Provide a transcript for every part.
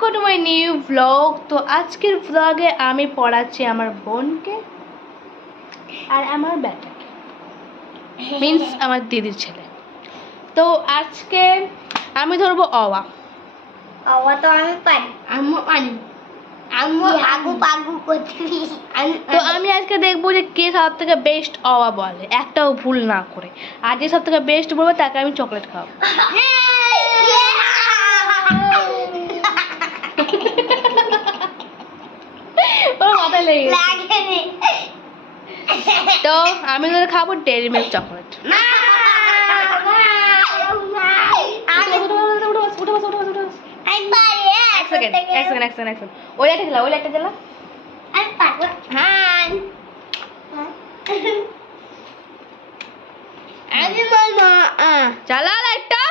Welcome to my new blog. তো আজকের ব্লগে আমি পড়াচ্ছি আমার বোনকে আর আমার বেটাকে, মিন্স আমার দিদির ছেলে। তো আজকে আমি ধরবো অওয়া। অওয়া তো আমি পারি, আম্মু পারি, আম্মু আগু পাগু করবি। তো আমি আজকে দেখবো যে কে সব থেকে বেস্ট অওয়া বলে, একটাও ভুল না করে। আর যে সব থেকে বেস্ট বলবো তাকে আমি চকলেট খাওয়াবো। তো আমি তোদের খাবো ডেইরি মিল্ক চকলেট। ওই একটা দিলা চালা লাইটটা।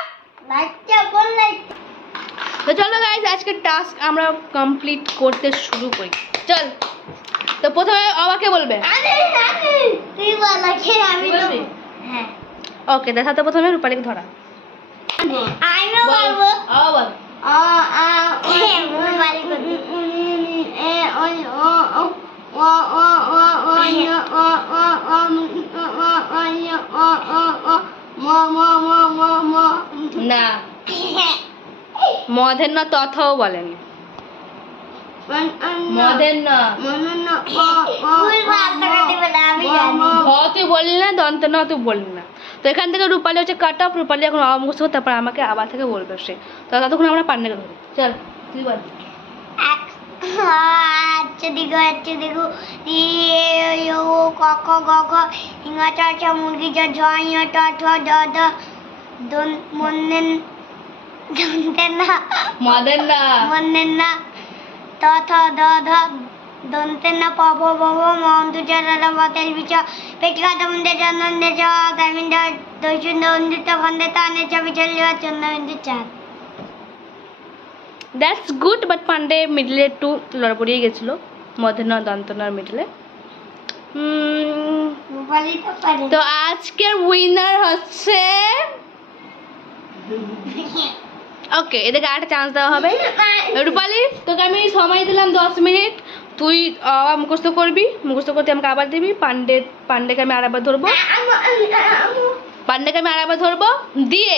তো চলো গাইস, আজকে টাস্ক আমরা কমপ্লিট করতে শুরু করি। চল, তো প্রথমে অবাকে বলবে। ওকে, দেখা তো প্রথমে রূপালীকে ধরা। না, মদের না তথাও বলেনি। মদের না, তুই বললি না, দন্ত না তুই বললি না। তো এখান থেকে রূপালী হচ্ছে কাট অফ। রূপালী এখন অমুখস্থ, তারপর আমাকে আবার থেকে বলবে সে। তো ততক্ষণ আমরা পান্নাকে ধরি। চল তুই বল। মুরগি মদের না, তথা দধা দন্তে না পব বব মন্তু চালা বাতেল বিচা পেটকাটা মুন্ডে চন্দে চা গামিন্দা দৈচুন্দ অন্দিতা খন্দে তানে চা বিচলিয়া চন্দবিন্দু চা। দ্যাটস গুড, বাট পান্ডে মিডলে একটু লড়বড়িয়ে গেছিল। মদের না দন্ত না মিডলে। তো আজকের উইনার হচ্ছে, ওকে, এদেরকে আরেকটা চান্স দেওয়া হবে। রূপালী, তোকে আমি সময় দিলাম 10 মিনিট। তুই মুখস্থ করবি, মুখস্থ করতে আমাকে আবার দিবি। পান্ডেকে আমি আরেকবার ধরবো, দিয়ে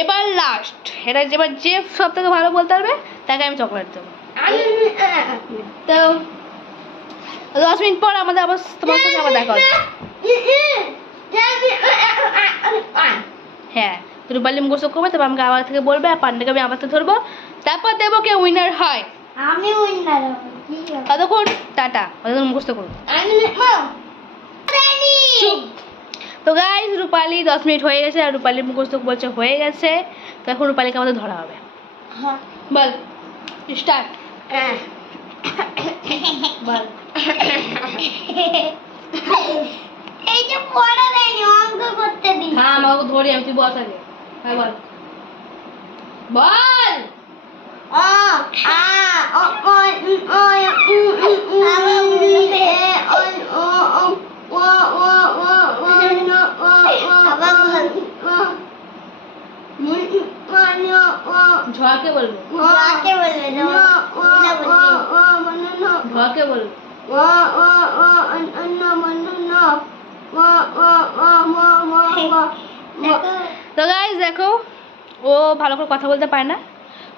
এবার লাস্ট, এটা এবার যে সব থেকে ভালো বলতে পারবে তাকে আমি চকলেট দেবো। তো 10 মিনিট পর আমাদের আবার তোমার সাথে আবার দেখা হচ্ছে। হ্যাঁ, রূপালী মুখস্থ করবে, তারপর আমাকে আবার থেকে বলবে, আর পান্ডেকে আমি আবার থেকে ধরবো, তারপর দেবো কে উইনার হয়। আমি উইনার হব। ততক্ষণ টাটা, ততক্ষণ মুখস্থ করবো। তো গাইস, রূপালী 10 মিনিট হয়ে গেছে, আর রূপালী মুখস্থ বলছে হয়ে গেছে। তো এখন রূপালীকে আমাদের ধরা হবে। বল, স্টার্ট। বল। এই যে পড়া দেয়নি, অঙ্ক করতে দি। হ্যাঁ, আমাকে ধরি আমি, তুই বস আগে। হ্যাঁ বল, বল। ঝকে বলবো, ঝকে বলবো। তো গাইস দেখো, ও ভালো করে কথা বলতে পারে না।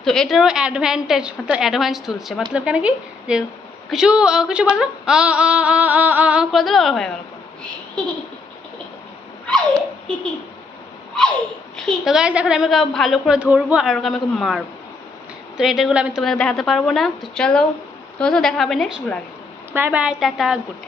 তো এটারও অ্যাডভান্টেজ, মতলব অ্যাডভান্স তুলছে। মতলব কেন কি, যে কিছু কিছু বললো করে দিল, হয়ে গেল। তো গাইস এখন আমি ভালো করে ধরবো আর ওকে আমি মারবো। তো এটাগুলো আমি তোমাদের দেখাতে পারবো না। তো চলো, তোমাদের দেখা হবে নেক্সট ব্লগে। Bye bye, tata, good.